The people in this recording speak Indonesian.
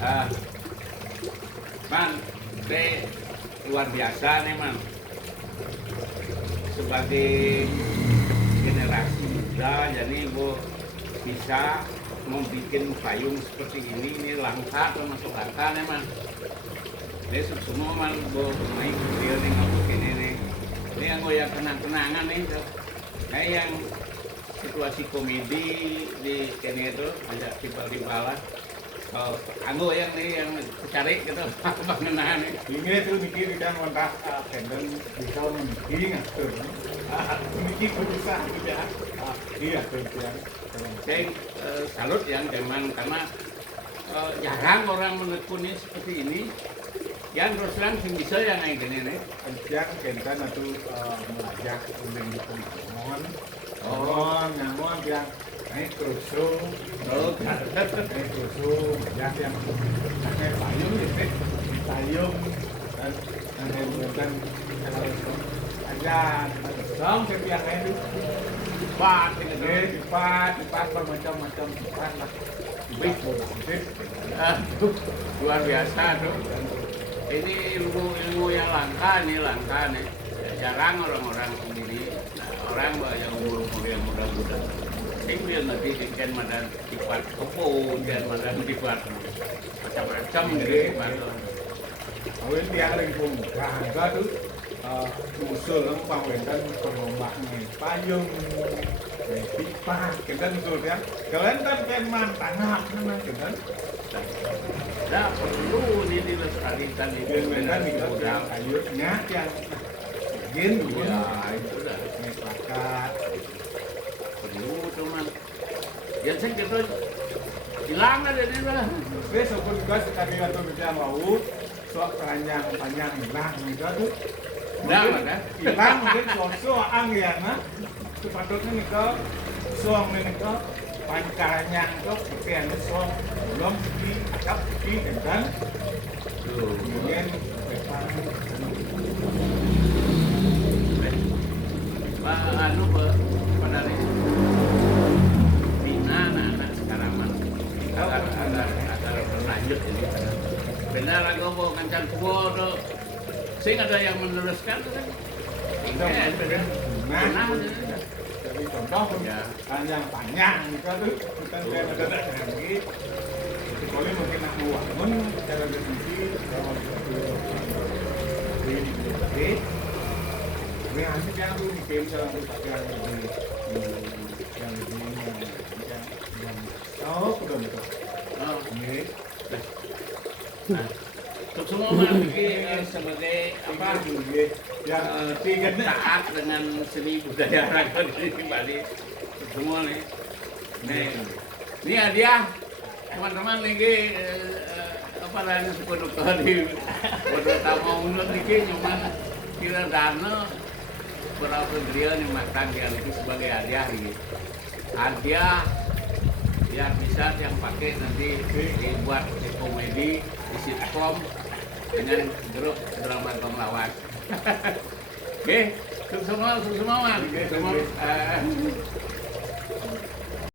Ah, Man, ini luar biasa nih Man. Sebagai generasi muda, jadi gue bisa membuat payung seperti ini langka termasuk langka nih Man. Ini semua Man, gue naik video nih ngabukin ini. Ini yang gue yang kenang-kenangan nih. Kayak yang situasi komedi di kene itu ada tiba-tiba lah. Oh, anggo yang nih yang cari gitu pengenahan nih. Ini tuh mikir kan kontak tenden bisa mikir ngatur. Mikir bisa ya. Iya tuh ya. Saya salut yang zaman karena jarang orang menekuni seperti ini. Yang terus terang sing bisa yang kayak gini nih. Anjak kentan atau melajak uling di pengamon. Ngamon yang naik kerusung. Naik kerusung. Yang payung ya, payung dan kemudian aja dong setiap hari Pak, dipat bermacam-macam dipat lah. luar biasa tuh. Ini ilmu yang langka nih. Jarang orang-orang ini. Nah, orang yang umur yang muda-muda. Saya dia nanti dikan madan dipat kebun dan madan dipat macam-macam gitu. Awin tiang lagi pemuda, enggak tuh usul lempang dan perlombaan payung, pipa, kita usul ya. Kalian kan mantangan, kan? Nah, perlu ini dilestarikan itu Kan udah kayunya yang gin ya itu dah sepakat. perlu cuman yang saya kata hilang ada ini lah. Besok pun juga sekali atau bicara laut, soal panjang hilang juga tuh. Dah mana? Hilang mungkin soang ya nah. Sepatutnya nih ke soang nih ke pancaranya tuh seperti yang soang belum diangkat di dan kemudian anu pada Bina anak sekarang mana? Agar berlanjut ini. Benar aku mau kencan tua tuh. Sing ada yang meneruskan kan? nah jadi contoh Ya. panjang gitu tuh bukan kayak ada lagi kecuali mungkin nak mau bangun cara definisi kalau ini asik yang tuh bikin salah satu yang lebih oh udah betul Oh, ini untuk semua orang bikin sebagai apa? yang tiga Taat dengan seni budaya rakyat di Bali. Semua nih. Nih, ini hadiah teman-teman lagi apa namanya sepuluh kali pada tamu unut nih cuman kira dana berapa dia nih makan yang itu sebagai hadiah gitu. Hadiah biar bisa yang pakai nanti dibuat di komedi di sitkom dengan grup drama Gomlawan. Oke, semua man. Semua